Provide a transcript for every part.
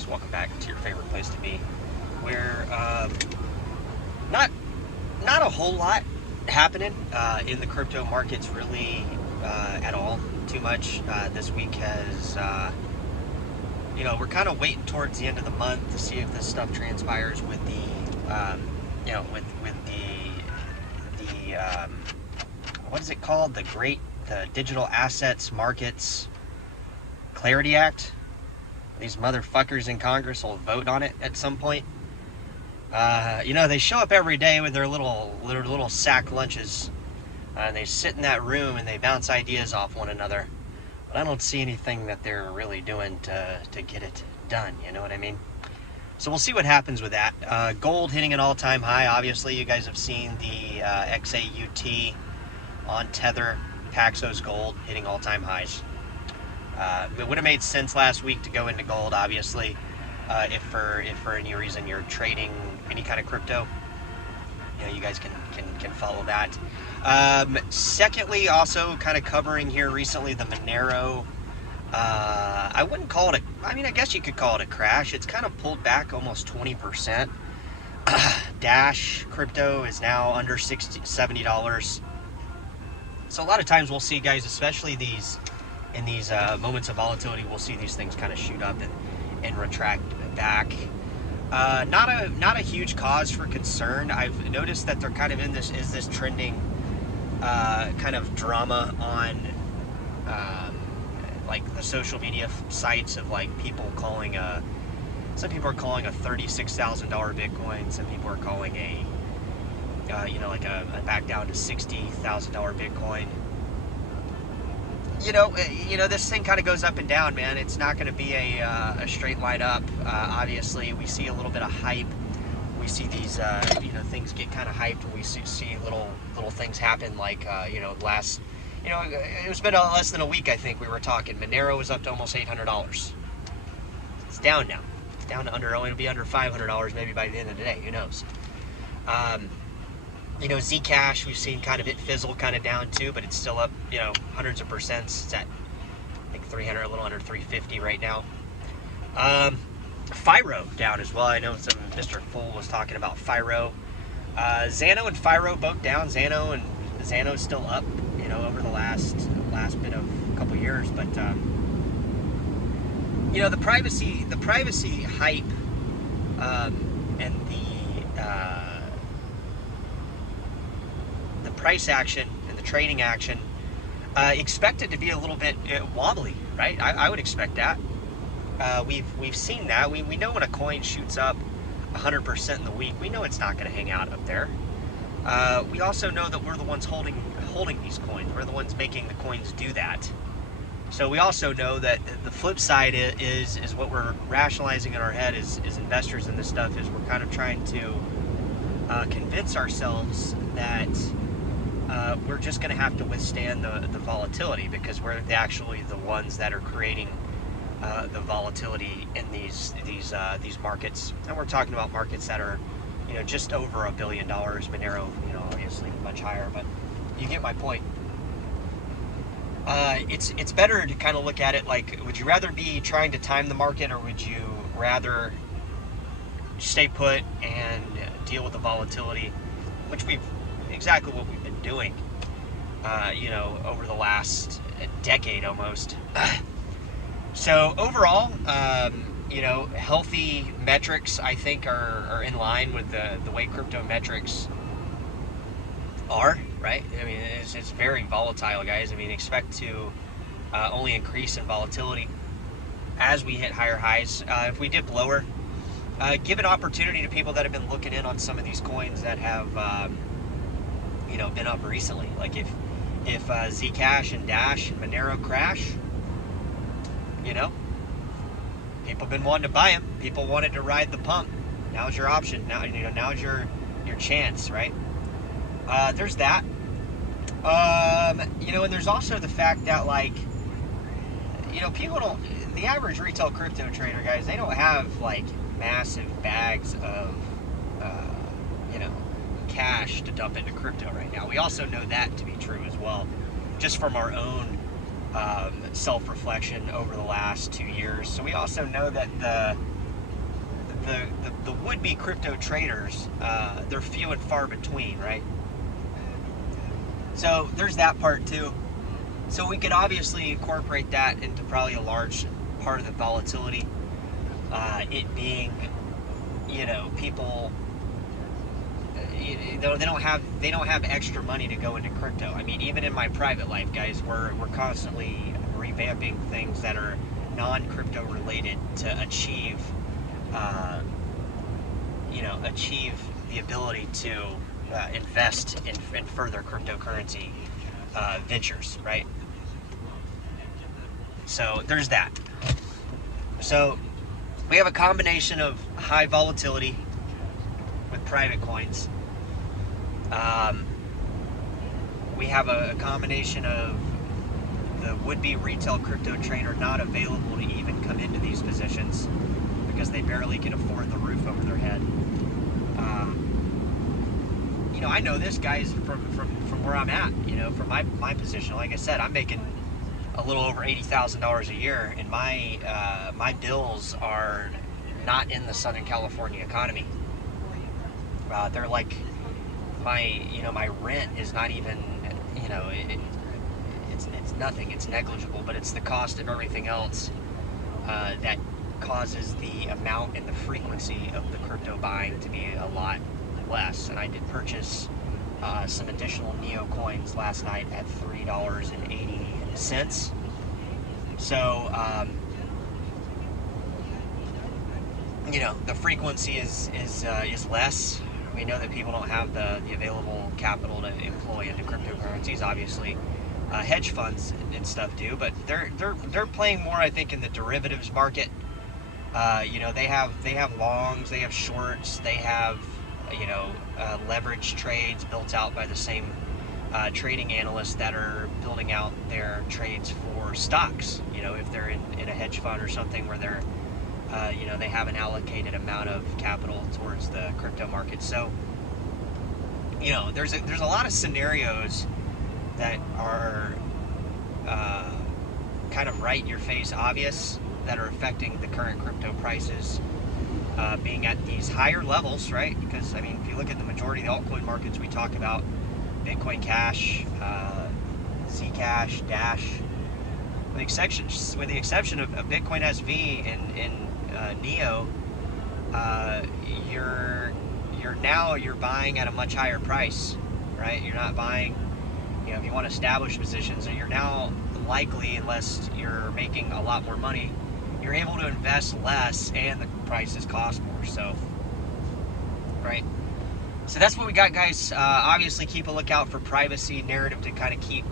guys? Welcome back to your favorite place to be. Where not a whole lot happening in the crypto markets really at all. Too much. This week has we're kind of waiting towards the end of the month to see if this stuff transpires with the with the what is it called? The Digital Assets Markets Clarity Act. These motherfuckers in Congress will vote on it at some point. They show up every day with their little sack lunches, and they sit in that room and they bounce ideas off one another. But I don't see anything that they're really doing to get it done. You know what I mean? So we'll see what happens with that. Gold hitting an all-time high. Obviously, you guys have seen the XAUT on Tether, Paxos Gold hitting all-time highs. It would have made sense last week to go into gold, obviously, if for any reason you're trading any kind of crypto. You guys can follow that. Secondly, also kind of covering here recently the Monero. I wouldn't call it I guess you could call it a crash. It's kind of pulled back almost 20%. Dash crypto is now under $70. So a lot of times we'll see, guys, especially in these moments of volatility, we'll see these things kind of shoot up and retract back. Not a huge cause for concern. I've noticed that they're kind of in this trending kind of drama on like the social media sites of like people calling some people are calling a $36,000 Bitcoin. Some people are calling a back down to $60,000 Bitcoin. This thing kind of goes up and down, man. It's not going to be a straight line up. Obviously, we see a little bit of hype. We see these, things get kind of hyped. We see little things happen, like, it's been less than a week, I think we were talking. Monero was up to almost $800. It's down now. It's down to it'll be under $500 maybe by the end of the day. Who knows? Zcash, we've seen kind of it fizzle kind of down too, but it's still up, hundreds of percents. It's at, I think, 300, a little under 350 right now. Firo down as well. I know Mr. Fool was talking about Firo. Xano and Firo both down. Xano's still up, over the last bit of a couple years, but the privacy hype, and the price action and the trading action expected to be a little bit wobbly, right? I would expect that. We've seen that. We know when a coin shoots up 100% in the week, we know it's not going to hang out up there. We also know that we're the ones holding these coins. We're the ones making the coins do that. So we also know that the flip side is what we're rationalizing in our head as investors in this stuff, is we're kind of trying to convince ourselves that we're just going to have to withstand the volatility, because we're actually the ones that are creating the volatility in these markets. And we're talking about markets that are just over $1 billion. Monero, obviously much higher, but you get my point. It's better to kind of look at it like, would you rather be trying to time the market, or would you rather stay put and deal with the volatility, which exactly what we've been doing, over the last decade almost. So overall, healthy metrics, I think, are in line with the way crypto metrics are, right? I mean, it's very volatile, guys. I mean, expect to only increase in volatility as we hit higher highs. If we dip lower, give an opportunity to people that have been looking in on some of these coins that have been up recently. Like if Zcash and Dash and Monero crash, people have been wanting to buy them. People wanted to ride the pump. Now's your option. Now's your chance, right? There's that. And there's also the fact that, like, the average retail crypto trader, guys, they don't have like massive bags of cash to dump into crypto right now. We also know that to be true as well, just from our own self-reflection over the last 2 years. So we also know that the would-be crypto traders, they're few and far between, right? So there's that part too. So we could obviously incorporate that into probably a large part of the volatility. It being, people, they don't have extra money to go into crypto. I mean, even in my private life, guys, we're constantly revamping things that are non-crypto related to achieve the ability to invest in further cryptocurrency ventures, right? So there's that. So we have a combination of high volatility with private coins. We have a combination of the would-be retail crypto trader not available to even come into these positions because they barely can afford the roof over their head. I know this, guys, from where I'm at, from my position. Like I said, I'm making a little over $80,000 a year, and my bills are not in the Southern California economy. They're like my rent is not even, it's nothing. It's negligible, but it's the cost of everything else that causes the amount and the frequency of the crypto buying to be a lot less. And I did purchase some additional Neo coins last night at $3.80. So the frequency is less. We know that people don't have the available capital to employ into cryptocurrencies. Obviously, hedge funds and stuff do, but they're playing more, I think, in the derivatives market. They have longs, they have shorts, they have leverage trades built out by the same trading analysts that are building out their trades for stocks. If they're in a hedge fund or something where they're they have an allocated amount of capital towards the crypto market. So there's a lot of scenarios that are kind of right in your face, obvious, that are affecting the current crypto prices being at these higher levels, right? Because if you look at the majority of the altcoin markets we talk about, Bitcoin Cash, Zcash, Dash, with the exception of Bitcoin SV and Neo, you're buying at a much higher price, right? You're not buying, if you want to establish positions, and you're now likely, unless you're making a lot more money, you're able to invest less and the prices cost more. So, right? So that's what we got, guys. Obviously, keep a lookout for privacy narrative to kind of keep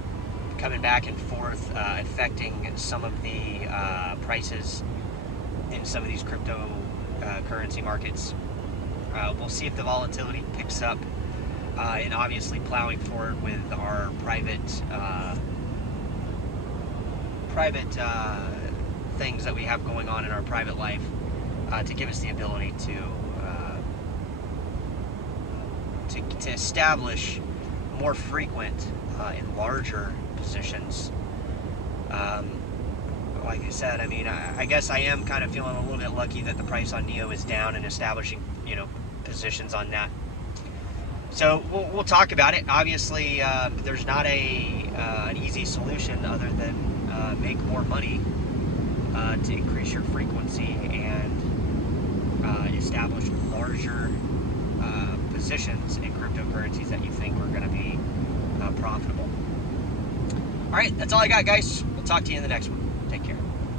coming back and forth, affecting some of the prices in some of these crypto currency markets. We'll see if the volatility picks up, and obviously plowing forward with our private things that we have going on in our private life to give us the ability to establish more frequent and larger positions. Like I said, I guess I am kind of feeling a little bit lucky that the price on Neo is down and establishing, positions on that. So we'll talk about it. Obviously, there's not an easy solution other than make more money to increase your frequency and establish larger positions in cryptocurrencies that you think are going to be profitable. All right, that's all I got, guys. We'll talk to you in the next one. Take care.